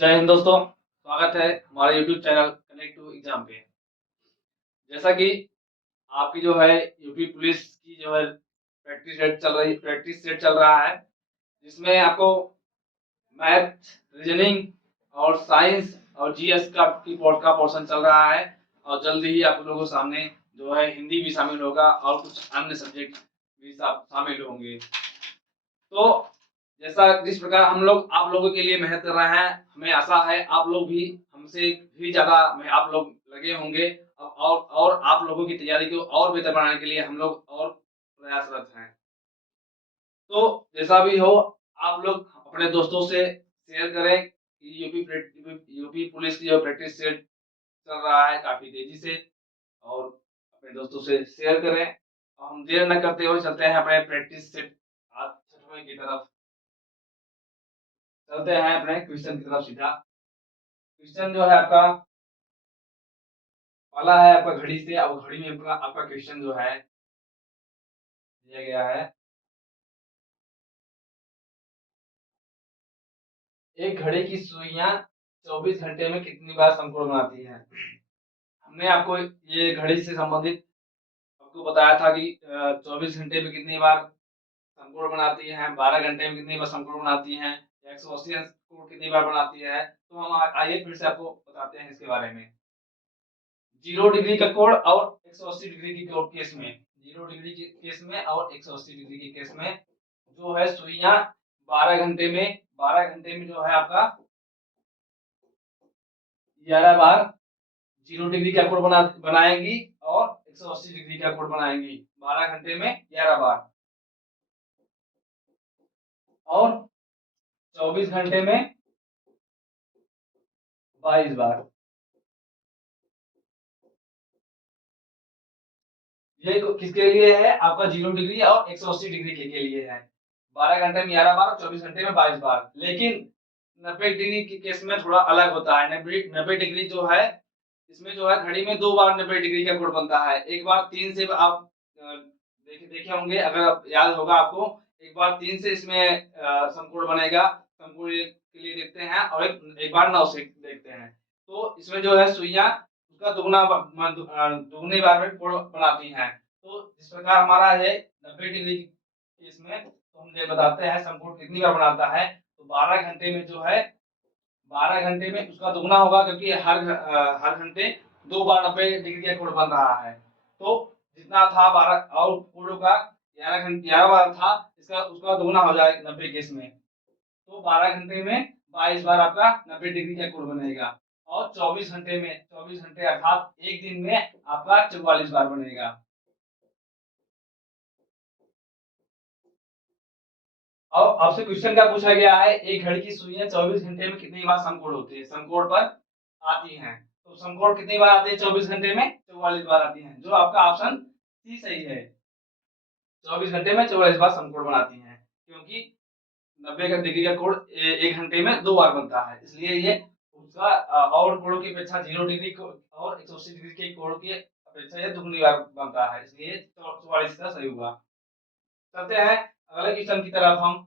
जय हिंद दोस्तों, स्वागत है हमारे YouTube channel connect to exam पे। जैसा कि आपकी जो है यूपी पुलिस की जो है प्रैक्टिस सेट चल रहा है, जिसमें आपको मैथ, रीजनिंग और साइंस और जीएस का पोर्शन चल रहा है और जल्दी ही आप लोगों के सामने जो है हिंदी भी शामिल होगा और कुछ अन्य सब्जेक्ट भी शामिल होंगे। तो जैसा जिस प्रकार हम लोग आप लोगों के लिए मेहनत कर रहे हैं, हमें आशा है आप लोग भी हमसे भी ज़्यादा में आप लोग लगे होंगे और आप लोगों की तैयारी को और बेहतर बनाने के लिए हम लोग और प्रयासरत हैं। तो जैसा भी हो, आप लोग अपने दोस्तों से शेयर करें कि यूपी पुलिस की जो प्रैक्टिस सेट चल रहा है काफ़ी तेज़ी से और अपने दोस्तों से शेयर करें। और हम देर न करते हुए चलते हैं अपने प्रैक्टिस सेट आज 6वें की तरफ। चलते हैं अपने क्वेश्चन की तरफ सीधा। क्वेश्चन जो है आपका पहला है आपका घड़ी से, अब घड़ी में अपना आपका क्वेश्चन जो है दिया गया है। एक घड़ी की सुइयां 24 घंटे में कितनी बार संकोच बनाती है? हमने आपको ये घड़ी से संबंधित आपको बताया था कि 24 घंटे में कितनी बार संकोच बनाती है, 12 घंटे में कितनी बार संकोच बनाती है, 180 अंश कोण कितनी बार बनाती है। तो हम आइए फिर से आपको बताते हैं इसके बारे में। 0 डिग्री का कोण और 180 डिग्री की कोण केस में, 0 डिग्री के केस में और 180 डिग्री के केस में जो है सुइयां 12 घंटे में जो है आपका 11 बार 0 डिग्री का कोण बनाएंगी और 180 डिग्री का कोण बनाएंगी 12 घंटे में 11 बार और 24 घंटे में 22 बार। ये किसके लिए है? आपका 0 डिग्री और 180 डिग्री के लिए है। 12 घंटे में 11 बार और 24 घंटे में 22 बार। लेकिन 90 डिग्री के केस में थोड़ा अलग होता है। 90 डिग्री जो है इसमें जो है घड़ी में 2 बार 90 डिग्री का कोण बनता है। एक बार 3 से आप देखे होंगे, अगर आप याद होगा आपको, एक बार 3 से इसमें समकोण बनेगा। समकोण के लिए देखते हैं और एक बार 9 से देखते हैं। तो इसमें जो है सुइयां उसका दुगने बार में कोण बनाती हैं। तो जिस प्रकार हमारा है 90 डिग्री केस में, तो हम ये बताते हैं समकोण कितनी बार बनाता है। तो 12 घंटे में जो है 12 घंटे में उसका दुगना होगा, क्योंकि हर घंटे 2 बार 90 डिग्री का कोण बन रहा है। तो जितना था 12 और कोणों का 11 बार था, इसका उसका दुगना हो जाएगा 90 केस में। तो 12 घंटे में 22 बार आपका 90 डिग्री का कोण बनेगा और 24 घंटे अर्थात एक दिन में आपका 44 बार बनेगा। अब आपसे क्वेश्चन क्या पूछा गया है? एक घड़ी की सुइयां 24 घंटे में कितनी बार समकोण होती है, समकोण पर आती हैं। तो समकोण कितनी बार आती है 24 घंटे में? 44 बार आती हैं, जो आपका ऑप्शन सी सही है। 24 घंटे में 44 बार समकोण बनाती हैं, क्योंकि 90 का डिग्री का कोण एक घंटे में 2 बार बनता है, इसलिए ये उसका और कोणों की अपेक्षा 0 डिग्री को और 180 डिग्री के कोण की अपेक्षा ये दुगनी बार बनता है, इसलिए 44 का सही होगा। चलते हैं अगले क्वेश्चन की तरफ हम।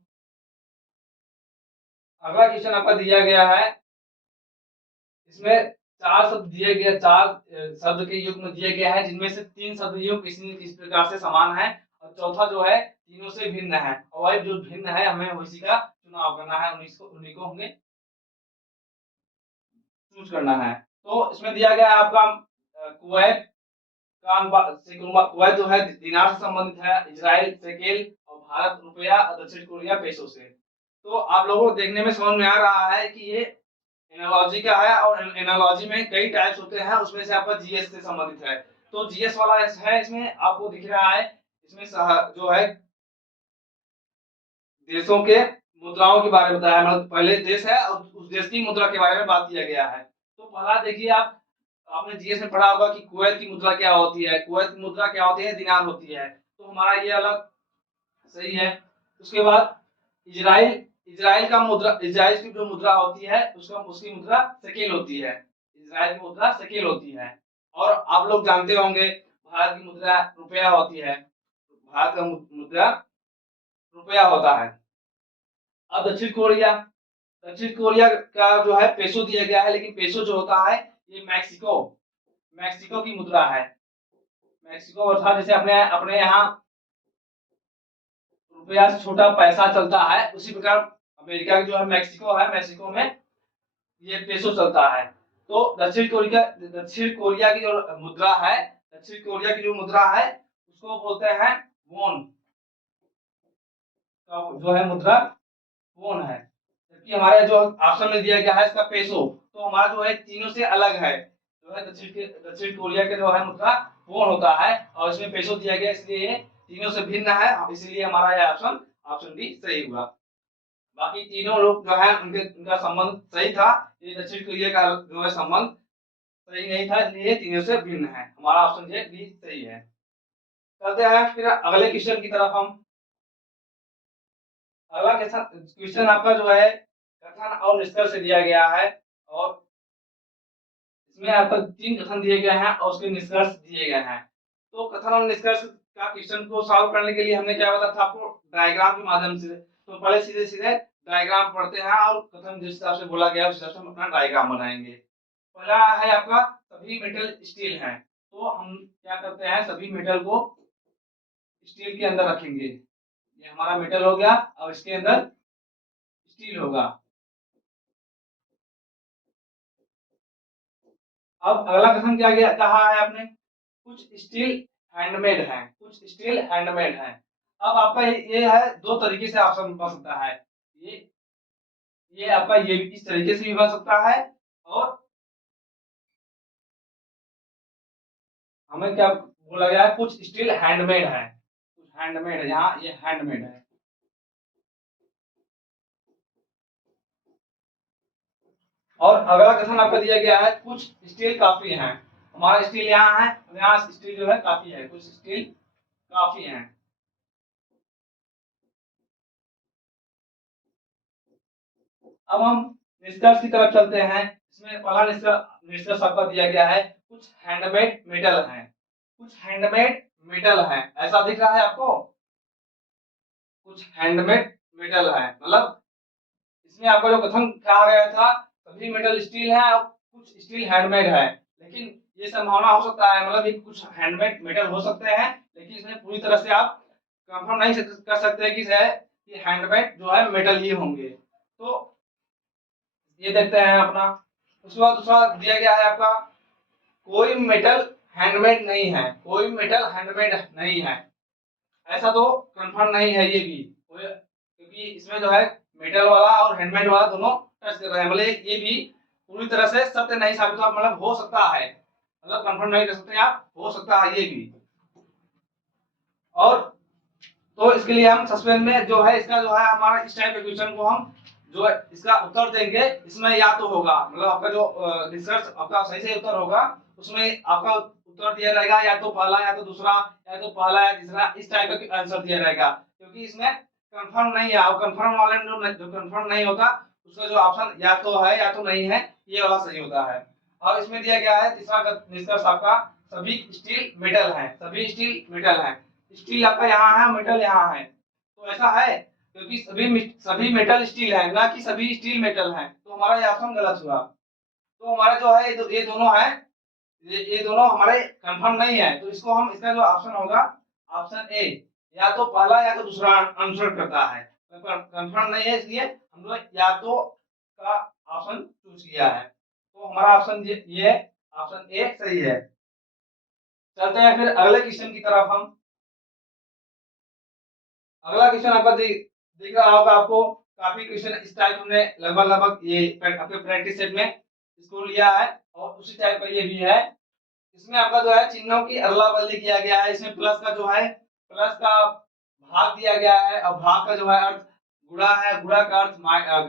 अगला क्वेश्चन आपका दिया गया है, इसमें 4 शब्द दिए गए, 4 शब्द के युग्म दिए गए हैं, जिनमें से 3 शब्द युग्म इस प्रकार से समान है और चौथा जो है तीनों से भिन्न है। और वही जो भिन्न है हमें उसी का चुनाव करना है, उन्हीं को हमें चूज करना है। तो इसमें दिया गया है आपका कुवैत कुवैत जो है दिनार से संबंधित है, इजराइल शेकेल और भारत रुपया और दक्षिण कोरिया पेसो से। तो आप लोगों को देखने में समझ में आ रहा है कि ये एनालॉजी का है और एनालॉजी में कई टाइप्स होते हैं, उसमें से आपका जीएस से संबंधित है। तो जीएस वाला है, इसमें आपको दिख रहा है, इसमें जो है देशों के मुद्राओं के बारे में बताया, मतलब पहले देश है और उस देश की मुद्रा के बारे में बात किया गया है। तो पहला देखिए आप, आपने जीएस में पढ़ा होगा कि कुवैत की मुद्रा क्या होती है। कुवैत की मुद्रा क्या होती है? दिनार होती है। तो हमारा ये अलग सही है। उसके बाद इजराइल, इजराइल की जो मुद्रा होती है उसका उसकी मुद्रा शकेल होती है। इजराइल की मुद्रा शकेल होती है। और आप लोग जानते होंगे भारत की मुद्रा रुपया होती है। भारत का मुद्रा रुपया होता है। अब दक्षिण कोरिया, दक्षिण कोरिया का जो है पेसो दिया गया है, लेकिन पेसो जो होता है ये मैक्सिको की मुद्रा है। मैक्सिको अर्थात जैसे अपने अपने यहाँ रुपया से छोटा पैसा चलता है, उसी प्रकार अमेरिका की जो है मैक्सिको है, मैक्सिको में ये पेसो चलता है। तो दक्षिण कोरिया की जो मुद्रा है, दक्षिण कोरिया की जो मुद्रा है उसको बोलते हैं वोन, जो है मुद्रा वोन है। जबकि हमारे जो ऑप्शन में दिया गया है इसका पेसो, तो हमारा जो है तीनों से अलग है। जो है दक्षिण कोरिया के जो है मुद्रा वोन होता है और इसमें पेसो दिया गया, इसलिए ये तीनों से भिन्न है, इसलिए हमारा यह ऑप्शन डी सही हुआ। बाकी तीनों लोग जो है उनका संबंध सही था, ये दक्षिण कोरिया का जो है संबंध सही नहीं था, इसलिए तीनों से भिन्न है। हमारा ऑप्शन डी सही है। चलते हैं फिर अगले क्वेश्चन की तरफ हम। अगला क्वेश्चन आपका जो है कथन और निष्कर्ष से दिया गया है, और इसमें आपको 3 कथन दिए गए हैं और उसके निष्कर्ष दिए गए हैं। तो कथन और निष्कर्ष का क्वेश्चन को सॉल्व करने के लिए हमने क्या बताया था आपको, डायग्राम के माध्यम से। तो पहले सीधे सीधे डायग्राम पढ़ते हैं और कथन जिस हिसाब से बोला गया उस हिसाब से हम अपना डायग्राम बनाएंगे। पहला है आपका सभी मेटल स्टील हैं, तो हम क्या करते हैं, सभी मेटल को स्टील के अंदर रखेंगे। ये हमारा मेटल हो गया, अब इसके अंदर स्टील होगा। अब अगला कथन क्या गया कहा है आपने, कुछ स्टील हैंडमेड है, कुछ स्टील हैंडमेड है। अब आपका ये है, दो तरीके से ऑप्शन बन सकता है। ये आपका ये भी इस तरीके से भी बन सकता है, और हमें क्या बोला गया है, कुछ स्टील हैंडमेड है, कुछ हैंडमेड है, यहाँ ये हैंडमेड है। और अगला कथन आपका दिया गया है, कुछ स्टील काफी है। हमारा स्टील यहाँ है, यहाँ स्टील जो है काफी है, कुछ स्टील काफी है। अब हम निष्कर्ष की तरफ चलते हैं। इसमें पहला निष्कर्ष आपका दिया गया है, कुछ हैंडमेड मेटल है, कुछ हैंडमेड मेटल है। ऐसा दिख रहा है आपको, कुछ हैंडमेड मेटल है, मतलब इसमें आपका जो कथन कहा गया था, सभी मेटल स्टील है और कुछ स्टील हैंडमेड है। लेकिन ये संभावना हो सकता है, मतलब ये कुछ हैंडमेड मेटल हो सकते हैं, लेकिन इसमें पूरी तरह से आप कंफर्म नहीं कर सकते कि ये हैंडमेड जो है मेटल ही होंगे। तो ये देखते हैं अपना। उसके बाद दूसरा दिया गया है आपका, कोई मेटल हैंडमेड नहीं है, कोई मेटल हैंडमेड नहीं है। ऐसा तो कंफर्म नहीं है ये भी, क्योंकि इसमें जो है मेटल वाला और हैंडमेड वाला दोनों टच कर रहे हैं, मतलब ये भी पूरी तरह से सत्य नहीं साबित होता, मतलब हो सकता है, मतलब कंफर्म नहीं कर सकते आप, हो सकता है ये भी। और तो इसके लिए हम सस्पेंस में जो है इसका जो है हमारा इस टाइप के क्वेश्चन को हम जो है इसका उत्तर देंगे, इसमें या तो होगा, मतलब आपका जो रिसर्च आपका सही से उत्तर होगा, उसमें आपका उत्तर दिया रहेगा या तो पहला या तो दूसरा या तो पहला या तीसरा, इस टाइप का आंसर दिया रहेगा, क्योंकि इसमें कंफर्म नहीं है। और कंफर्म वाले जो कंफर्म नहीं होता उसका जो ऑप्शन या तो है या तो नहीं है, ये वाला सही होता है। और इसमें दिया गया है तीसरा निष्कर्ष आपका, सभी स्टील मेटल है, सभी स्टील मेटल है। स्टील आपका यहाँ है, मेटल यहाँ है, तो ऐसा है क्योंकि सभी मेटल स्टील है, ना कि सभी स्टील मेटल है, तो हमारा ये ऑप्शन गलत हुआ। तो हमारा जो है ये दोनों है, ये दोनों हमारे कंफर्म नहीं है, तो इसको हम इसका जो ऑप्शन होगा ऑप्शन ए, या तो पहला या तो दूसरा आंसर करता है, कंफर्म नहीं है, इसलिए हम लोग या तो का ऑप्शन चूज किया है। तो हमारा ऑप्शन ये ऑप्शन ए सही है। चलते हैं फिर अगले क्वेश्चन की तरफ हम। अगला क्वेश्चन आपका दिख रहा होगा आपको, काफी क्वेश्चन इस टाइप हमने लगभग ये आपके प्रैक्टिस सेट में इसको लिया है, और उसी टाइप का ये भी है। इसमें आपका जो है चिन्हों की अदला बदली किया गया है। इसमें प्लस का जो है, प्लस का भाग दिया गया है, और भाग का जो है अर्थ गुणा है, गुणा का अर्थ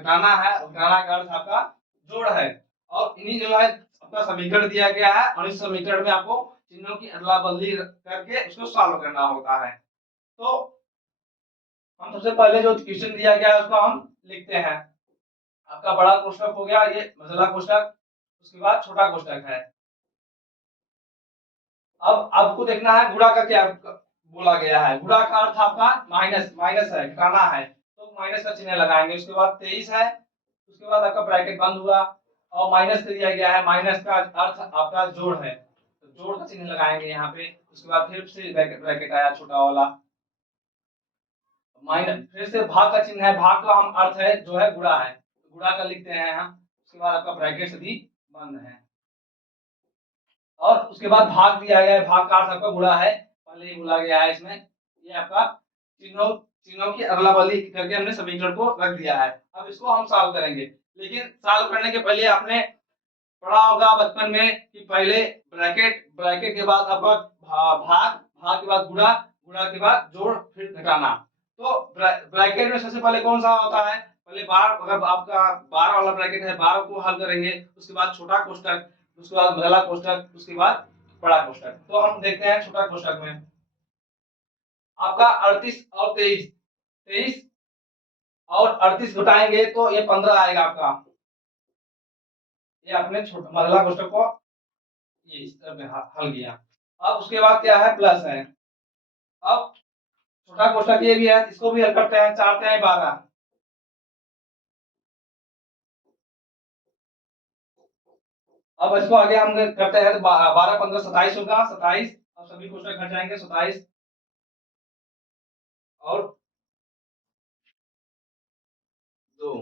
घटाना है, घटाना का अर्थ आपका जोड़ है। और इन्हीं जो है आपका समीकरण दिया गया है, और इस समीकरण में आपको चिन्हों की अदला बदली करके उसको सॉल्व करना होता है। तो हम सबसे पहले जो क्वेश्चन दिया गया है उसको हम लिखते हैं। आपका बड़ा कोष्टक हो गया, ये मझला कोष्टक, उसके बाद छोटा कोष्टक है। अब आपको देखना है गुणा का क्या बोला गया है। गुणा का अर्थ आपका माइनस, माइनस है, घटाना है, तो माइनस का चिन्ह लगाएंगे। उसके बाद 23 है, उसके बाद आपका ब्रैकेट बंद हुआ और माइनस कर दिया गया है। माइनस का अर्थ आपका जोड़ है, तो जोड़ का चिन्ह लगाएंगे यहाँ पे। उसके बाद फिर से ब्रैकेट आया छोटा वाला, माइनस, फिर से भाग का चिन्ह है। भाग का हम अर्थ है जो है गुणा है, तो गुणा का लिखते हैं हम। उसके बाद आपका ब्रैकेट भी बंद है और उसके बाद भाग दिया गया है। भाग का अर्थ आपका गुणा है, पहले ही बोला गया है इसमें। ये आपका चिन्हों चिन्हों की अदला बदली करके हमने समीकरण को रख दिया है। अब इसको हम सॉल्व करेंगे, लेकिन सॉल्व करने के पहले आपने पढ़ा होगा बचपन में कि पहले ब्रैकेट, ब्रैकेट के बाद आपका भाग, भाग के बाद गुणा, गुणा के बाद जोड़, फिर घटाना। तो ब्रैकेट में सबसे पहले कौन सा होता है? पहले बार, अगर आपका 12 वाला ब्रैकेट है, 12 को हल करेंगे, उसके बाद छोटा कोष्ठक, उसके बाद बड़ा कोष्ठक, उसके बाद बड़ा कोष्ठक। तो हम देखते हैं छोटा कोष्ठक में आपका 38 और 23, 23 और 38 घटाएंगे तो ये 15 आएगा आपका। ये आपने छोटा बड़ा कोष्ठक को ये इस तरह में हल किया। अब उसके बाद क्या है? प्लस है। अब छोटा कोष्ठक ये भी है, इसको भी हल करते हैं। 4 तिहाई 12, अब इसको आगे हम करते हैं तो 12 15 27 होगा, 27। अब सभी कोष्ठक घट जाएंगे, 27 और 2,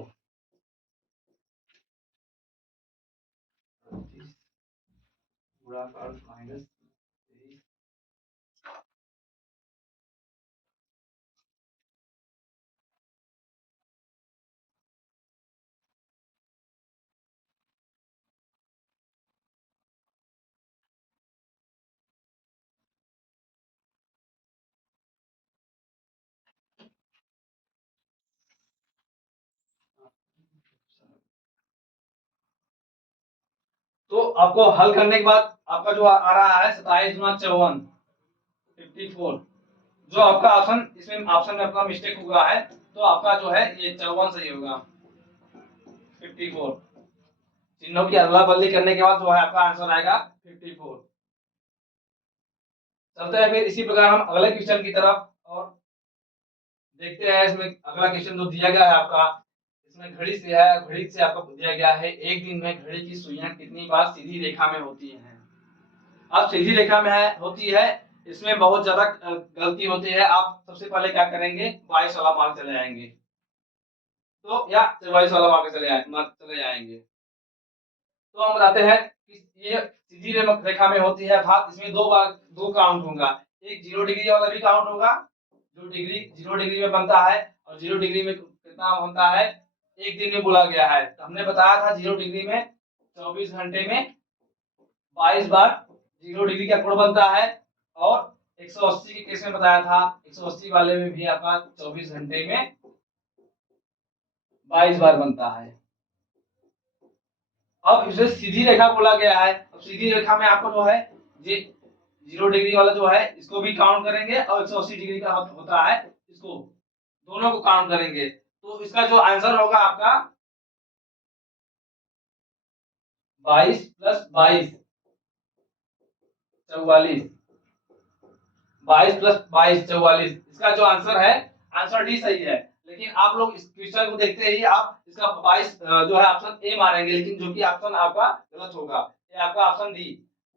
गुणा का माइनस 23। तो आपको हल करने के बाद आपका जो आ रहा है 27 गुना 54, 54। जो आपका ऑप्शन, इसमें ऑप्शन में अपना मिस्टेक हुआ है, तो आपका जो है ये 54 सही होगा, 54। चिन्हों की अदला बदली करने के बाद जो है आपका आंसर आएगा 54। चलते हैं फिर इसी प्रकार हम अगले क्वेश्चन की तरफ और देखते हैं। इसमें अगला क्वेश्चन जो दिया गया है आपका, इसमें घड़ी से है। घड़ी से आपको दिया गया है एक दिन में घड़ी की सुइयां कितनी बार सीधी रेखा में होती हैं। अब सीधी रेखा में है होती है, इसमें बहुत ज्यादा गलती होती है। आप सबसे पहले क्या करेंगे? 22 वाला मार्क चले जाएंगे, तो या 22 वाला मार्क चले जाएंगे। तो हम बताते हैं कि ये सीधी रेखा में होती है अर्थात इसमें दो बार दो काउंट होगा। एक 0 डिग्री वाला भी काउंट होगा, जो डिग्री 0 डिग्री में बनता है, और 0 डिग्री में कितना बनता है? एक दिन में बोला गया है। तो हमने बताया था 0 डिग्री में 24 घंटे में 22 बार 0 डिग्री का कोण बनता है। और 180 के केस में बताया था, 180 वाले में भी आपका 24 घंटे में 22 बार बनता है। अब इसे सीधी रेखा बोला गया है। अब सीधी रेखा में आपको जो है ये 0 डिग्री वाला जो है इसको भी काउंट करेंगे, और 180 डिग्री का होता है इसको, दोनों को काउंट करेंगे। तो इसका जो आंसर होगा आपका 22 प्लस 22 44, 22 प्लस 22 44। इसका जो आंसर है, आंसर डी सही है। लेकिन आप लोग इस क्वेश्चन को देखते ही आप इसका 22 जो है ऑप्शन ए मारेंगे, लेकिन जो कि ऑप्शन आपका गलत होगा। ये आपका ऑप्शन डी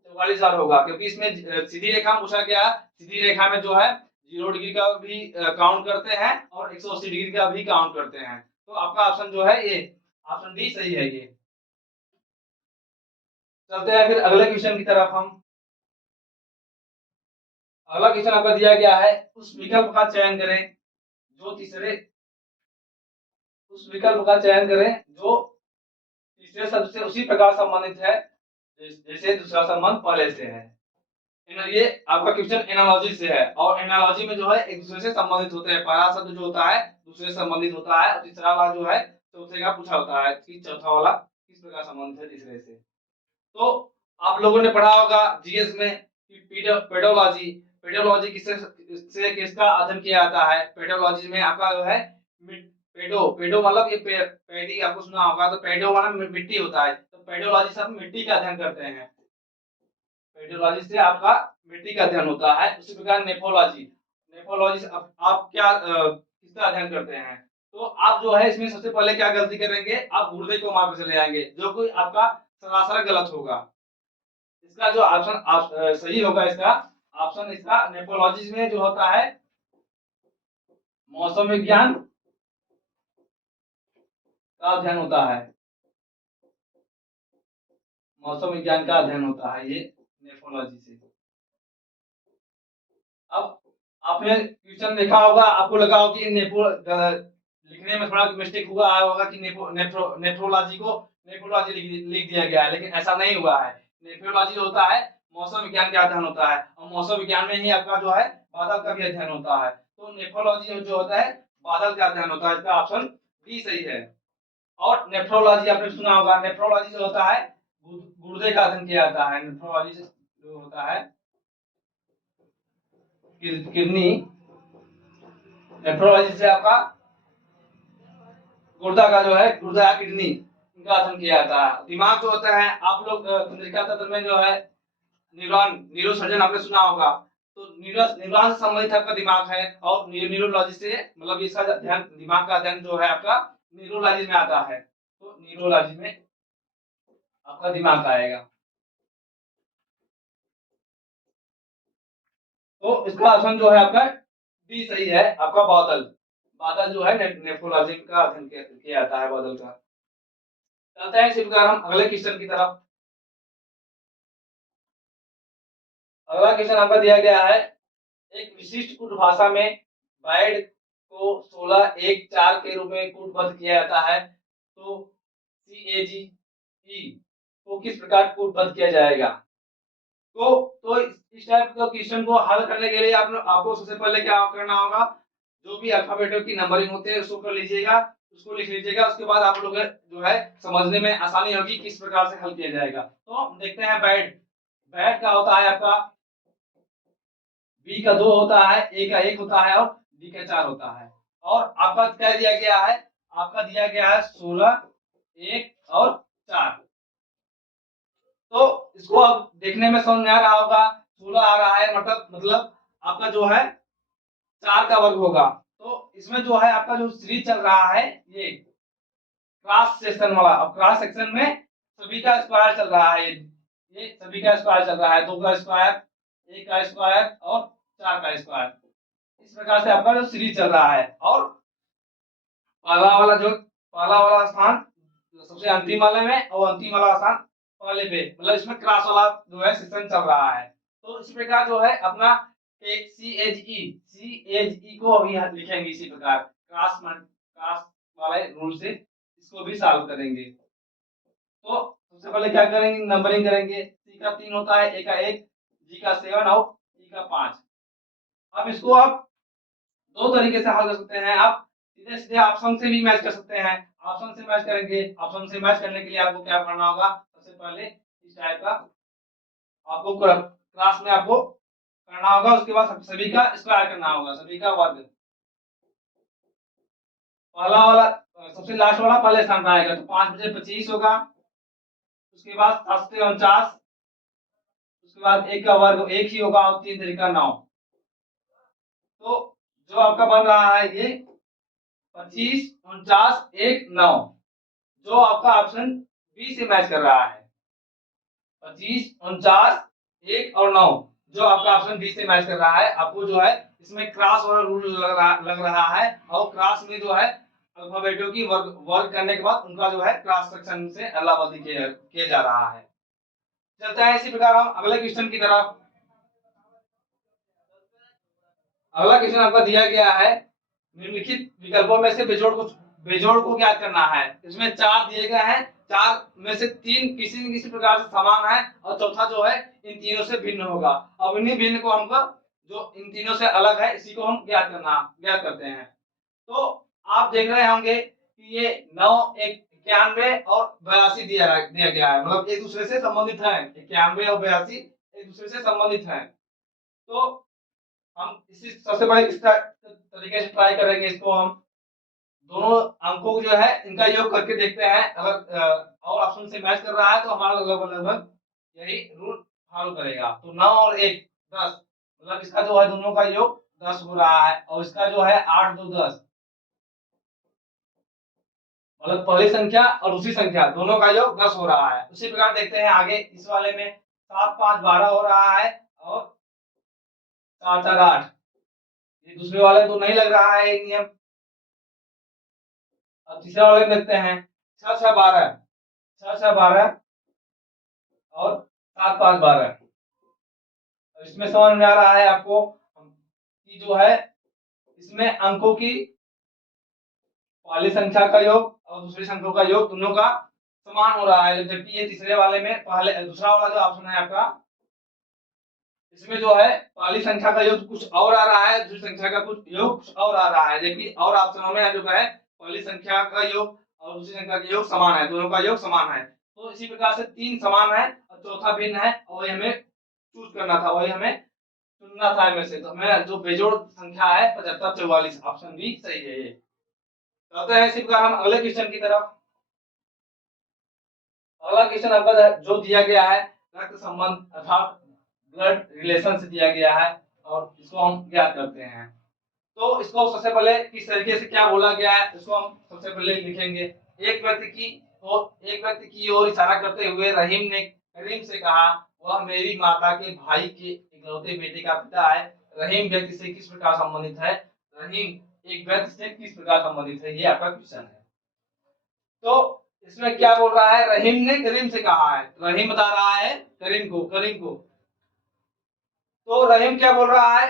44 बार होगा, क्योंकि इसमें सीधी रेखा में पूछा गया। सीधी रेखा में जो है 0 डिग्री का भी काउंट करते हैं और 180 डिग्री का भी काउंट करते हैं। तो आपका ऑप्शन जो है ये ऑप्शन डी सही है ये। चलते हैं फिर अगले क्वेश्चन की तरफ हम। अगला क्वेश्चन आपका दिया गया है, उस विकल्प का चयन करें जो तीसरे उस विकल्प का चयन करें जो तीसरे शब्द से उसी प्रकार संबंधित है जैसे दूसरा संबंध पहले से है। ये आपका क्वेश्चन एनालॉजी से है, और एनालॉजी में जो है एक दूसरे से संबंधित होते हैं। पहला शब्द जो होता है दूसरे से संबंधित होता है, और तीसरा वाला जो है चौथे का पूछा होता है कि चौथा वाला किस प्रकार संबंधित है तीसरे से। तो आप लोगों ने पढ़ा होगा जीएस में कि पेडोलॉजी, पेडोलॉजी किससे किसका अध्ययन किया जाता है? पेडोलॉजी में आपका जो है पेडो, पेडो मतलब ये पेडी आपको सुना होगा, तो पेडो मतलब मिट्टी होता है, तो पेडोलॉजी से आप मिट्टी का अध्ययन करते हैं। पेडोलॉजी से आपका मिट्टी का अध्ययन होता है। उसी प्रकार नेफोलॉजी, नेफोलॉजी से आप क्या किसका अध्ययन करते हैं? तो आप जो है इसमें सबसे पहले क्या गलती करेंगे, आप गुर्दे को मार के चले जाएंगे, जो कि आपका सरासर गलत होगा। इसका जो ऑप्शन सही होगा, इसका ऑप्शन इसका नेफ्रोलॉजी में जो होता है मौसम विज्ञान का अध्ययन होता है, मौसम विज्ञान का अध्ययन होता है ये नेफ्रोलॉजी से। अब आपने क्वेश्चन देखा होगा, आपको लगा होगा कि लिखने में थोड़ा मिस्टेक हुआ होगा कि नेफ्रोलॉजी को नेफ्रोलॉजी लिख दिया गया है, लेकिन ऐसा नहीं हुआ है। नेफ्रोलॉजी जो होता है मौसम विज्ञान का अध्ययन होता है, और मौसम विज्ञान में ही आपका जो है बादल का भी अध्ययन होता है। तो नेफ्रोलॉजी जो होता है बादल का अध्ययन होता है, इसका ऑप्शन डी सही है। और नेफ्रोलॉजी आपने सुना होगा, नेफ्रोलॉजी जो होता है गुर्दे का अध्ययन किया जाता है। नेफ्रोलॉजी जो होता है किडनी, नेफ्रोलॉजी से आपका गुर्दा का जो है गुर्दा या किडनी इनका अध्ययन किया जाता है। दिमाग जो होता है, आप लोग तंत्रिका तंत्र में जो है न्यूरॉन न्यूरोसर्जन आपने सुना होगा, तो न्यूरॉन से संबंधित आपका दिमाग है, और न्यूरोलॉजी से मतलब इसका अध्ययन दिमाग का अध्ययन जो है आपका न्यूरोलॉजी में आता है। तो न्यूरोलॉजी में आपका दिमाग आएगा। तो इसका ऑप्शन जो है आपका डी सही है, आपका बादल। बादल जो है नेफ्रोलॉजी का अध्ययन किया जाता है बादल का। चलते हैं इसी प्रकार हम अगले क्वेश्चन की तरफ। अगला क्वेश्चन आपका दिया गया है, एक विशिष्ट कूट भाषा में बैड को 16 1 4 के रूप में कूटबद्ध किया जाता है, तो CAGE को किस प्रकार कूटबद्ध किया जाएगा? तो इस टाइप का क्वेश्चन को हल करने के लिए आपको सबसे पहले क्या करना होगा, जो भी अल्फाबेटों की नंबरिंग होती है उसको कर लीजिएगा, उसको लिख लीजिएगा। उसके बाद आप लोग जो है समझने में आसानी होगी किस प्रकार से हल किया जाएगा। तो हम देखते हैं बैड। बैड का होता है आपका बी का 2 होता है, ए का 1 होता है, और डी का 4 होता है। और आपका क्या दिया गया है, आपका दिया गया है 16 1 और 4। तो इसको अब देखने में समझ में आ रहा होगा, 16 आ रहा है मतलब आपका जो है 4 का वर्ग होगा। तो इसमें जो है आपका जो सीरीज चल रहा है ये क्रॉस सेक्शन वाला, अब क्रॉस सेक्शन में सभी का स्क्वायर चल रहा है, ये सभी का स्क्वायर चल रहा है, 2 का स्क्वायर, 1 का स्क्वायर और 4 का स्क्वायर। इस प्रकार से आपका जो सीरीज चल रहा है। और पहला वाला स्थान सबसे अंतिम वाले में, और अंतिम वाला स्थान पहले पे, मतलब इसमें क्रॉस वाला जो है सेक्शन चल रहा है। तो इसी प्रकार जो है अपना एक CHE को अभी लिखेंगे इसी प्रकार, क्रॉस वाले रूल से इसको भी सॉल्व करेंगे। तो सबसे पहले क्या करेंगे, नंबरिंग करेंगे। सी का 3 होता है, ए का 1, जी का 7 और ई का 5। अब इसको आप दो तरीके से हल कर सकते हैं, आप सीधे सीधे ऑप्शन से भी मैच कर सकते हैं। ऑप्शन से मैच करेंगे, ऑप्शन से मैच करने के लिए आपको क्या करना होगा, सबसे पहले इस टाइप का आपको क्लास में आपको करना होगा, उसके बाद सभी का स्क्वायर करना होगा, सभी का वर्ग। पहला वाला सबसे लास्ट वाला पहले स्थान पर आएगा, तो 5 बजे 25 होगा, उसके बाद 7 से 49, उसके बाद एक का वर्ग एक ही होगा, और 3 तरीका 9। तो जो आपका बन रहा है ये 25 49 1 9, जो आपका ऑप्शन बी से मैच कर रहा है। 25 49 1 और 9 जो आपका ऑप्शन बी से मैच कर रहा है। आपको जो है इसमें क्रॉस वाला रूल लग रहा है, और क्रॉस में जो है अल्फाबेटों की वर्ग करने के बाद उनका जो है क्रॉस सेक्शन से अदला बदली किया जा रहा है। चलता है इसी प्रकार हम अगले क्वेश्चन की तरफ। अगला क्वेश्चन आपका दिया गया है, निम्नलिखित विकल्पों में से बेजोड़ को ज्ञात करना है। इसमें 4 दिए गए हैं, 4 में से 3 किसी न किसी प्रकार से समान है, और चौथा जो है इन तीनों से भिन्न होगा। अब इन्हीं भिन्न को हमको जो इन तीनों से अलग है इसी को हम ज्ञात करते हैं। तो आप देख रहे होंगे कि ये 9 91 और 82 दिया गया है, मतलब एक दूसरे से संबंधित है। 91 और 82 एक दूसरे से संबंधित है। तो हम इसी सबसे पहले इस तरीके से ट्राई करेंगे, इसको हम दोनों अंकों को जो है इनका योग करके देखते हैं। अगर और ऑप्शन से मैच कर रहा है तो हमारा लगभग यही रूल फॉलो करेगा। तो 9 और 1 10, मतलब इसका जो है दोनों का योग 10 हो रहा है, और इसका जो है 8 2 10, मतलब पहली संख्या और दूसरी संख्या दोनों का योग 10 हो रहा है। उसी प्रकार देखते हैं आगे इस वाले में 7 5 12 हो रहा है और 4 4 8। ये दूसरे वाले तो नहीं लग रहा है ये नियम। अब तीसरे वाले में देखते हैं 6 6 12, 6 6 12 और 7 5 12। इसमें समझ में आ रहा है आपको कि जो है इसमें अंकों की पहली संख्या का योग और दूसरी संख्या का योग दोनों का समान हो रहा है, जबकि ये तीसरे वाले में पहले दूसरा वाला जो ऑप्शन है आपका, इसमें जो है पहली संख्या का योग कुछ और आ रहा है, दूसरी संख्या का कुछ योग कुछ और आ रहा है, जबकि और ऑप्शनों में जो है पहली संख्या का योग और दूसरी संख्या का योग समान है, दोनों का योग समान है। तो इसी प्रकार से 3 समान है और चौथा भिन्न है, और वही हमें चूज करना था, वही हमें चुनना था इनमें से। तो हमें जो बेजोड़ संख्या है 75 44, ऑप्शन बी सही है ये। चलते हैं इसी प्रकार हम अगले क्वेश्चन की तरफ। अगला क्वेश्चन आपका जो दिया गया है रक्त संबंध अर्थात ब्लड रिलेशन से दिया गया है, और इसको हम ज्ञात करते हैं। तो इसको सबसे पहले किस तरीके से क्या बोला गया है इसको हम सबसे पहले लिखेंगे। एक व्यक्ति की ओर इशारा करते हुए रहीम ने करीम से कहा, वह मेरी माता के भाई के इकलौते बेटे का पिता है। रहीम व्यक्ति से किस प्रकार संबंधित है? रहीम एक व्यक्ति से किस प्रकार संबंधित है, ये आपका क्वेश्चन है। तो इसमें क्या बोल रहा है? रहीम ने करीम से कहा है, रहीम बता रहा है करीम को। तो रहीम क्या बोल रहा है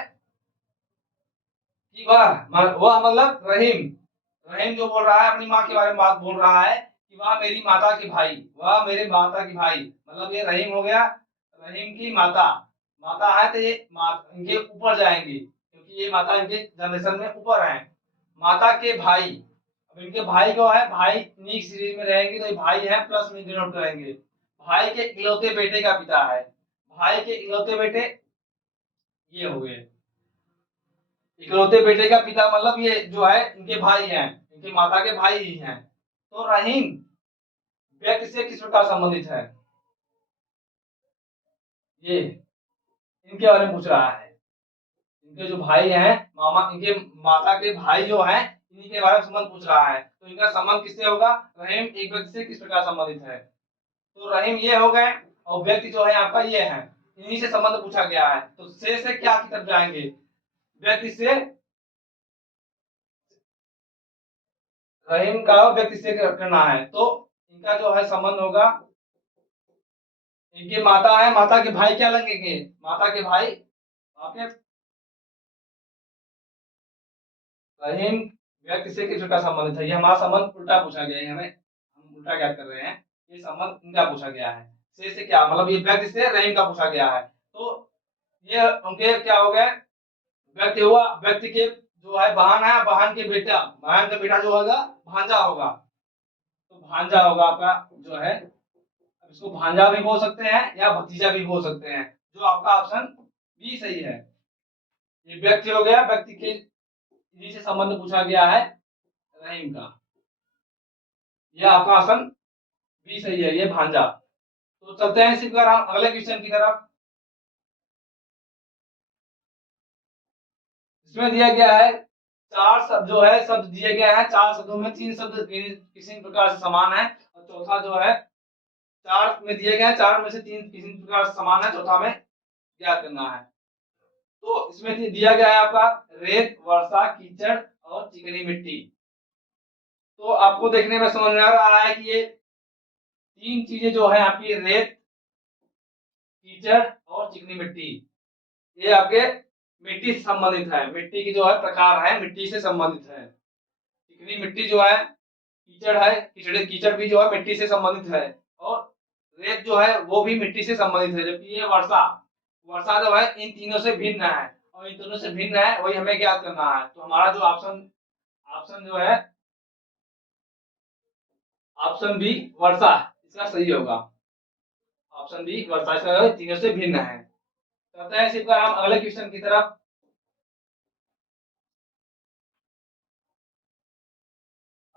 कि वह मतलब रहीम जो बोल रहा है अपनी माँ के बारे में बात बोल रहा है कि वह मेरी माता के भाई, वह मेरे माता की भाई, मतलब ये रहीम हो गया रहीम की माता। माता है तो ये इनके ऊपर जाएंगी, क्योंकि ये माता इनके जनरेशन में ऊपर है। माता के भाई, अब इनके भाई को है, भाई नीक सीरीज में रहेंगे तो ये भाई है, प्लस में डिनोट करेंगे। भाई के इकलौते बेटे का पिता है, भाई के इकलौते बेटे ये हो गए। इकलौते बेटे का पिता मतलब ये जो है इनके भाई हैं, इनकी माता के भाई ही हैं। तो रहीम व्यक्ति से किस प्रकार संबंधित है, ये इनके बारे में पूछ रहा है। इनके जो भाई हैं मामा, इनके माता के भाई जो हैं, इन्हीं के बारे में संबंध पूछ रहा है। तो इनका संबंध किससे होगा? रहीम एक व्यक्ति से किस प्रकार संबंधित है। तो रहीम ये हो गए, और व्यक्ति जो है आपका ये है, इन्हीं से संबंध पूछा गया है। तो से क्या की तरफ जाएंगे? व्यक्ति से, रहीम का व्यक्ति से करना है, तो इनका जो है संबंध होगा, इनकी माता है, माता के भाई क्या लगेंगे? माता के भाई आपके रहीम व्यक्ति से किस प्रकार संबंधित है, ये हमारा संबंध उल्टा पूछा गया है, हमें हम उल्टा क्या कर रहे हैं, ये संबंध इनका पूछा गया है। से क्या मतलब, ये व्यक्ति से रहीम का पूछा गया है। तो ये उनके क्या हो गए, व्यक्ति हुआ, व्यक्ति के जो है बहन है, बहन के बेटा, बहन का बेटा जो होगा भांजा होगा। तो भांजा होगा आपका जो है, इसको भांजा भी बोल सकते हैं या भतीजा भी बोल सकते हैं, जो आपका ऑप्शन बी सही है। ये व्यक्ति हो गया, व्यक्ति के इन्हीं से संबंध पूछा गया है रहीम का, यह आपका ऑप्शन बी सही है, ये भांजा। तो चलते हैं इसी प्रकार हम अगले क्वेश्चन की तरफ। इसमें दिया गया है चार शब्द जो है, शब्द दिए गए हैं, चार शब्दों में तीन शब्द किसी प्रकार से समान है, और चौथा जो है चार में दिए गए हैं, चार में से तीन किसी प्रकार से समान है, चौथा में ज्ञात करना है। तो इसमें दिया गया है आपका रेत, वर्षा, कीचड़ और चिकनी मिट्टी। तो आपको देखने में समझ में आ रहा है कि ये तीन चीजें जो है आपकी रेत, कीचड़ और चिकनी मिट्टी, ये आपके मिट्टी से संबंधित है, मिट्टी की जो है प्रकार है, मिट्टी से संबंधित है। चिकनी मिट्टी जो है कीचड़ है, कीचड़ भी जो है मिट्टी से संबंधित है, और रेत जो है वो भी मिट्टी से संबंधित है। जबकि ये वर्षा, वर्षा जो है इन तीनों से भिन्न है, और इन दोनों से भिन्न है वही हमें ज्ञात करना है। तो हमारा जो ऑप्शन ऑप्शन जो है ऑप्शन बी वर्षा इसका सही होगा। ऑप्शन बी वर्षा इसका तीनों से भिन्न है। करते हैं इसी पर हम अगले क्वेश्चन की तरफ।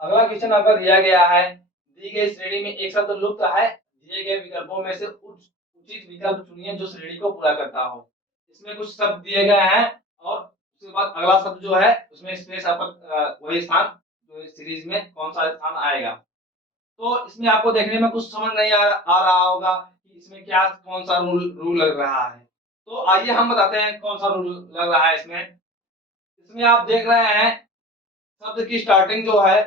अगला क्वेश्चन आपका दिया गया है, दी गई श्रेणी में एक शब्द लुप्त है, दिए गए विकल्पों में से उचित विकल्प चुनिए जो श्रेणी को पूरा करता हो। इसमें कुछ शब्द दिए गए हैं, और उसके बाद अगला शब्द जो है उसमें स्पेस आपका वही स्थान सीरीज में कौन सा स्थान आएगा। तो इसमें आपको देखने में कुछ समझ नहीं आ रहा होगा कि इसमें क्या कौन सा रूल लग रहा है। तो आइए हम बताते हैं कौन सा रूल लग रहा है इसमें। इसमें आप देख रहे हैं शब्द की स्टार्टिंग जो है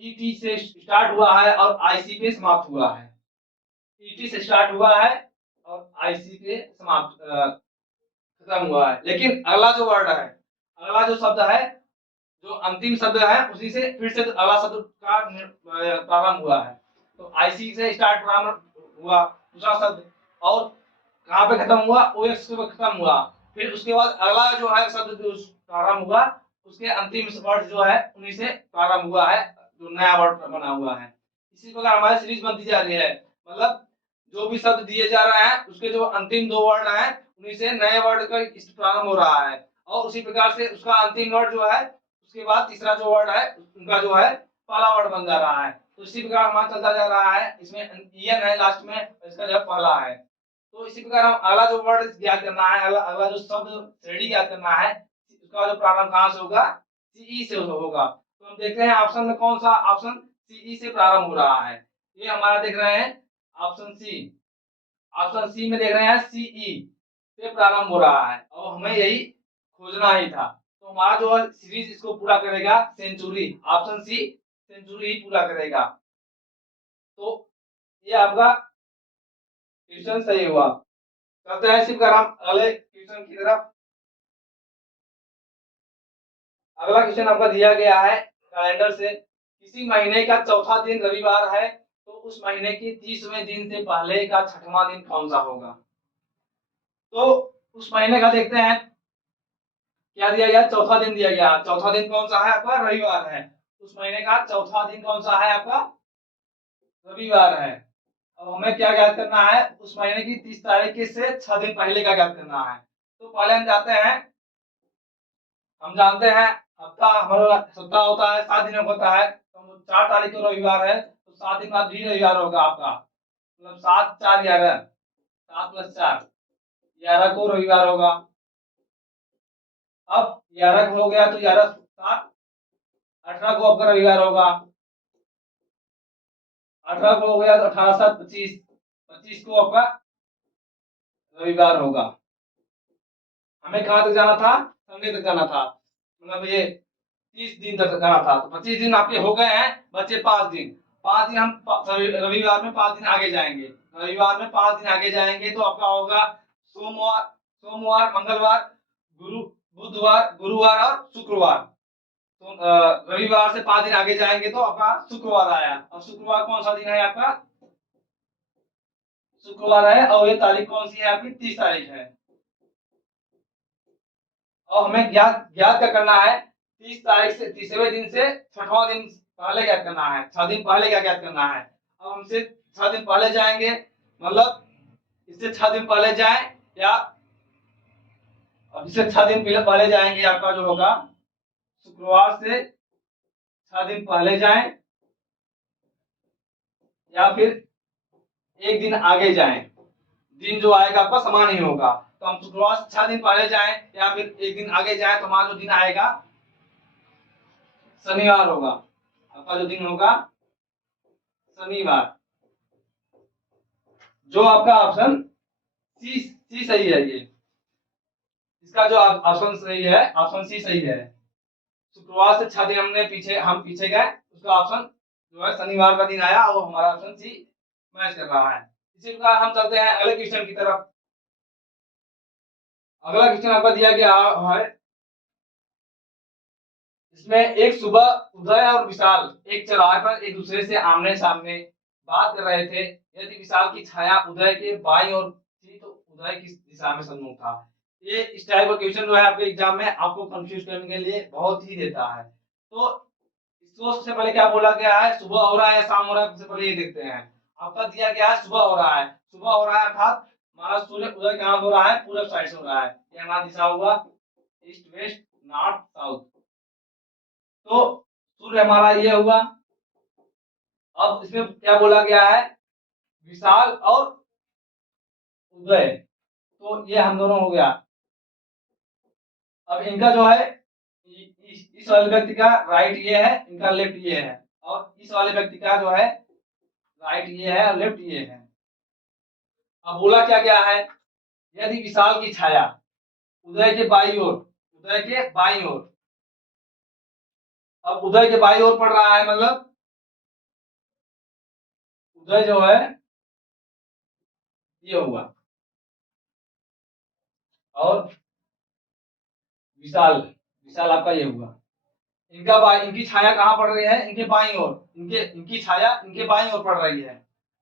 ईटी से स्टार्ट हुआ है और आईसी पे समाप्त हुआ है। ईटी से स्टार्ट हुआ है और आईसी पे समाप्त खत्म हुआ है। लेकिन अगला जो वर्ड है, अगला जो शब्द है, जो अंतिम शब्द है उसी से फिर से अगला शब्द का प्रारंभ हुआ है। तो आईसी से स्टार्ट प्रारंभ हुआ दूसरा शब्द और कहाँ पे खत्म हुआ, ओएक्स पे खत्म हुआ। फिर उसके बाद अगला जो है शब्द जो प्रारंभ हुआ उसके अंतिम वर्ड जो है उन्हीं से प्रारंभ हुआ है, जो नया वर्ड बना हुआ है। इसी प्रकार हमारी सीरीज बनती जा रही है, मतलब जो भी शब्द दिए जा रहे हैं उसके जो अंतिम दो वर्ड हैं उन्हीं से नए वर्ड का प्रारंभ हो रहा है और उसी प्रकार से उसका अंतिम वर्ड जो है उसके बाद तीसरा जो वर्ड है उनका जो है पहला वर्ड बन जा रहा है। तो इसी प्रकार हमारा चलता जा रहा है। इसमें ईएन है लास्ट में, इसका जो पहला है। तो इसी प्रकार हम अगला जो वर्ड ज्ञात करना है, अगला जो शब्द श्रेणी ज्ञात करना है, उसका जो प्रारंभ कहाँ से होगा, सीई से होगा। तो हम देखते हैं ऑप्शन में कौन सा ऑप्शन सीई से प्रारंभ हो रहा है। ये हमारा देख रहे हैं ऑप्शन सी। ऑप्शन सी में देख रहे हैं सीई से प्रारंभ हो रहा है और हमें यही खोजना ही था। तो हमारा जो सीरीज इसको पूरा करेगा सेंचुरी, ऑप्शन सी सेंचुरी ही पूरा करेगा। तो ये आपका क्वेश्चन सही हुआ। करते हैं सिर्फ हम अगले क्वेश्चन की तरफ। अगला क्वेश्चन आपका दिया गया है कैलेंडर से, किसी महीने का चौथा दिन रविवार है तो उस महीने की 30वें दिन से पहले का छठवां दिन कौन सा होगा। तो उस महीने का देखते हैं क्या दिया गया, चौथा दिन दिया गया। चौथा दिन कौन सा है आपका, रविवार है। उस महीने का चौथा दिन कौन सा है आपका, रविवार है। अब हमें क्या ज्ञात करना है, उस महीने की 30 तारीख से 6 दिन पहले का ज्ञात करना है। तो पहले हम जाते हैं, हम जानते हैं हफ्ता हमारा सप्ताह होता है 7 दिनों का होता है। तो 4 तारीख को रविवार है तो 7 दिन बाद भी रविवार होगा आपका, मतलब 7 4 11, 7 + 4 11 को रविवार होगा। अब 11 हो गया तो 11 7 18 को आपका रविवार होगा। 18 को हो गया तो 18 7 25, 25 को आपका रविवार होगा। हमें कहाँ तक जाना था, संडे तक जाना था, मतलब ये 30 दिन तक जाना था। तो 25 दिन आपके हो गए हैं, बचे 5 दिन। 5 दिन हम रविवार में 5 दिन आगे जाएंगे। रविवार में 5 दिन आगे जाएंगे तो आपका होगा सोमवार मंगलवार बुधवार गुरुवार और शुक्रवार। तो रविवार से 5 दिन आगे जाएंगे तो आपका शुक्रवार आया। और शुक्रवार कौन सा दिन है आपका, शुक्रवार है और ये तारीख कौन सी है आपकी, 30 तारीख है। और हमें ज्ञात ज्ञात क्या करना है, 30 तारीख से 30वें दिन से 6वां दिन पहले ज्ञात करना है। 6 दिन पहले क्या ज्ञात करना है। अब हमसे 6 दिन पहले जाएंगे, मतलब इससे 6 दिन पहले जाए या अब इससे 6 दिन पहले जाएंगे, आपका जो होगा शुक्रवार से 6 दिन पहले जाए या फिर एक दिन आगे जाए। दिन जो आएगा आपका समान ही होगा। तो हम शुक्रवार से 6 दिन पहले जाए या फिर एक दिन आगे जाए तो हमारा जो दिन आएगा शनिवार होगा। आपका जो दिन होगा शनिवार, जो आपका ऑप्शन सी सही है। ये इसका जो ऑप्शन सही है, ऑप्शन सी सही है। शुक्रवार से 6 दिन हम पीछे गए, उसका ऑप्शन जो है शनिवार का दिन आया और हमारा ऑप्शन सी मैच कर रहा है। इसी प्रकार हम चलते हैं अगले क्वेश्चन की तरफ। अगला क्वेश्चन आपका दिया गया है, इसमें एक सुबह उदय और विशाल एक चौराहे पर एक दूसरे से आमने सामने बात कर रहे थे। यदि विशाल की छाया उदय के बाईं ओर थी तो उदय किस दिशा में सन्मुख था। ये इस टाइप का क्वेश्चन जो है आपके एग्जाम में आपको कंफ्यूज करने के लिए बहुत ही देता है। तो इसको सबसे पहले क्या बोला गया है, सुबह हो रहा है या शाम हो रहा है, सबसे पहले ये देखते हैं। आपका दिया गया है सुबह हो रहा है। सुबह हो रहा है अर्थात हमारा सूर्य उदय कहाँ हो रहा है, पूरब साइड से हो रहा है। ये हमारा दिशा हुआ ईस्ट वेस्ट नॉर्थ साउथ। तो सूर्य हमारा ये हुआ। अब इसमें क्या बोला गया है, विशाल और उदय, तो ये हम दोनों हो गया। अब इनका जो है इस वाले व्यक्ति का राइट ये है, इनका लेफ्ट ये है, और इस वाले व्यक्ति का जो है राइट ये है और लेफ्ट ये है। अब बोला क्या गया है, यदि विशाल की छाया उदय के बाईं ओर, उदय के बाईं ओर, अब उदय के बाईं ओर पड़ रहा है, मतलब उदय जो है ये हुआ, और विशाल, विशाल आपका ये हुआ। इनकी छाया कहाँ पड़ रही है, इनके बाईं ओर, इनकी छाया इनके बाईं ओर पड़ रही है।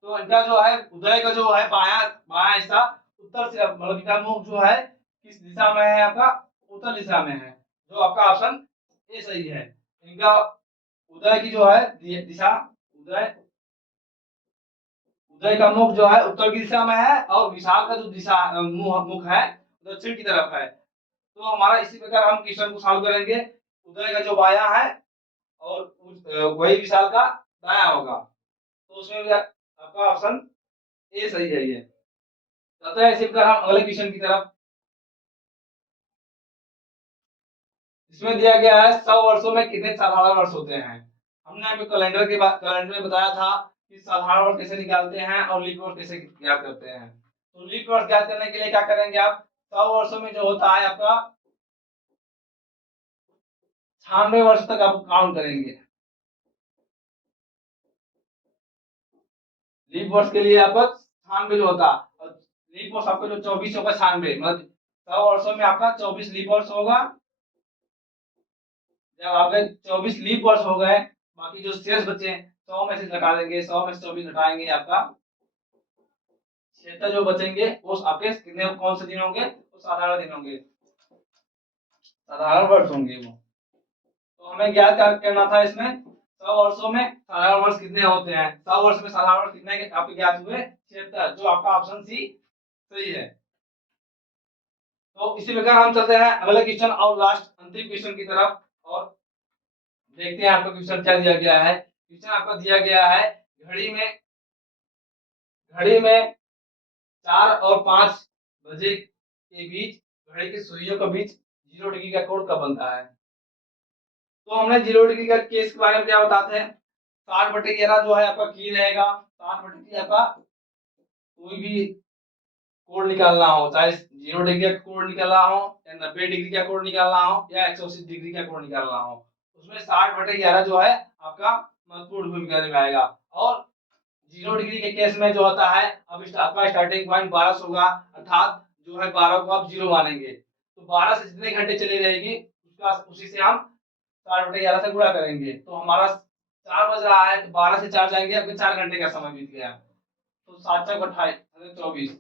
तो इनका जो है उदय का जो है बायां बायां हिस्सा उत्तर से, मतलब इनका मुख जो है किस दिशा में है, आपका उत्तर दिशा में है, जो आपका ऑप्शन ए सही है। इनका उदय की जो है दिशा, उदय उदय का मुख जो है उत्तर की दिशा में है, और विशाल का जो दिशा मुख है दक्षिण की तरफ है। तो हमारा इसी प्रकार हम क्वेश्चन को सॉल्व करेंगे। उदय का जो बायां है और वही विशाल का दायां होगा, तो उसमें आपका ऑप्शन ए सही है ये। चलते हैं इसी प्रकार हम अगले क्वेश्चन की तरफ। इसमें दिया गया है 100 वर्षों में कितने साधारण वर्ष होते हैं। हमने अभी कैलेंडर में बताया था कि साधारण वर्ष कैसे निकालते हैं और लीप वर्ष कैसे ज्ञात करते हैं। तो लीप वर्ष ज्ञात करने के लिए क्या करेंगे आप, 100 वर्षों में जो होता है आपका 96 वर्ष तक आप काउंट करेंगे। लीप वर्ष के लिए आपका 96 जो होता, और लीप वर्ष आपका जो 24 होगा 96, मतलब 100 वर्षों में आपका 24 लीप वर्ष होगा। जब आपके 24 लीप वर्ष हो गए, बाकी जो शेष बचे 100 में से घटा देंगे, 100 में से 24 घटाएंगे, आपका 76 जो बचेंगे वो आपके कितने, कौन से दिन होंगे, वो साधारण दिन होंगे, साधारण वर्ष होंगे वो। तो हमें ज्ञात करना था इसमें 100 वर्षों में साधारण वर्ष कितने होते हैं। 100 वर्ष में साधारण वर्ष कितने आपके ज्ञात हुए, 76, जो आपका ऑप्शन सी सही है। तो इसी प्रकार हम चलते हैं अगले क्वेश्चन और लास्ट अंतिम क्वेश्चन की तरफ, और देखते हैं आपका क्वेश्चन क्या दिया गया है। क्वेश्चन आपका दिया गया है, घड़ी में 4 और 5 बजे के बीच घड़ी की सुइयों के बीच 0 डिग्री का कोण कब बनता है। तो हमने 0 डिग्री का केस के बारे में क्या बताते हैं, 60/11 जो है आपका की रहेगा, 60/11 आपका कोई भी कोण निकालना हो, चाहे 0 डिग्री का कोण निकालना हो या 90 डिग्री का कोण निकालना हो या 180 डिग्री का कोण निकालना हो, उसमें 60/11 जो है आपका महत्वपूर्ण भूमिका निभाएगा। और 0 डिग्री के केस में जो होता है, अब आपका स्टार्टिंग पॉइंट 12 होगा, अर्थात जो है 12 को आप 0 मानेंगे, तो 12 से जितने घंटे चली रहेगी उसका उसी से हम 60/11 से गुणा करेंगे। तो हमारा 4 बज रहा है, तो 12 से 4 जाएंगे, आपके 4 घंटे का समय बीत गया। तो 7 चौक 28, 24,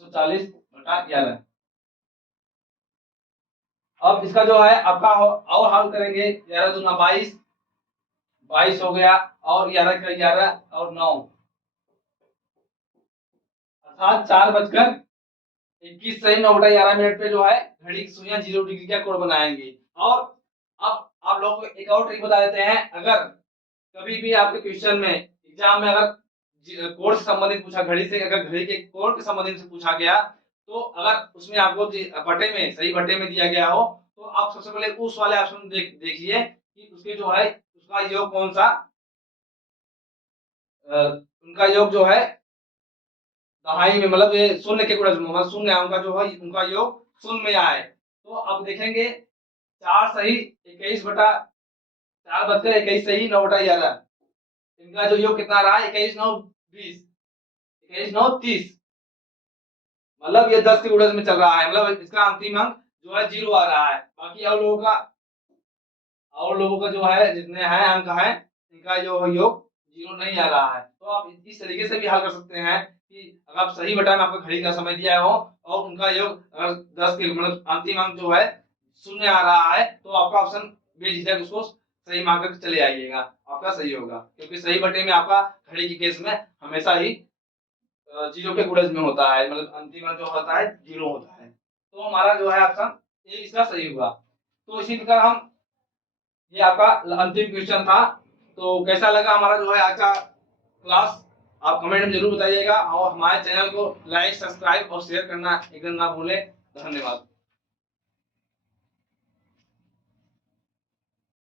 240/11। अब इसका जो है आपका और हल करेंगे, 11 दूना 22, 22 हो गया, और 11 का 11 और 9, अर्थात 4:21 सही 9/11 पे जो है घड़ी की सुइयां 0 डिग्री का कोण बनाएंगी। और अब आप लोग को एक और ट्रिक बता देते हैं, अगर कभी भी आपके क्वेश्चन में एग्जाम में अगर कोण से संबंधित पूछा, घड़ी से अगर घड़ी के कोण के संबंधित से पूछा गया, तो अगर उसमें आपको बटे में सही बटे में दिया गया हो, तो आप सबसे पहले उस वाले ऑप्शन देखिए कि उसके जो है उसका योग कौन सा, उनका योग जो है दहाई में, मतलब ये शून्य के गुणज में, मतलब शून्य अंक का जो है उनका योग शून्य में आए। तो अब देखेंगे 4 सही 4 बचकर 21 सही 9/11, इनका जो योग कितना रहा, 21 9 20, 21 9 30, मतलब ये 10 के गुणज में चल रहा है, मतलब इसका अंतिम अंक जो है 0 आ रहा है। बाकी और लोगों का जो है जितने हैं अंक हैं, इनका जो योग 0 नहीं आ रहा है। तो आप इस तरीके से भी हल कर सकते हैं कि अगर आप सही बटन आपका घड़ी का समय दिया हो और उनका योग अगर 10 के मतलब अंतिम अंक जो है 0 आ रहा है, तो आपका ऑप्शन बेझिझक उसको सही मान कर चले आइएगा, आपका सही होगा, क्योंकि सही बटे में आपका घड़ी के केस में हमेशा ही 0 के गुणज में होता है, मतलब अंतिम अंक जो होता है 0 होता है। तो हमारा जो है ऑप्शन ए इसका सही होगा। तो इसी प्रकार हम, ये आपका अंतिम क्वेश्चन था। तो कैसा लगा हमारा जो है आज का क्लास, आप कमेंट में जरूर बताइएगा, और हमारे चैनल को लाइक सब्सक्राइब और शेयर करना एकदम ना भूलें। धन्यवाद।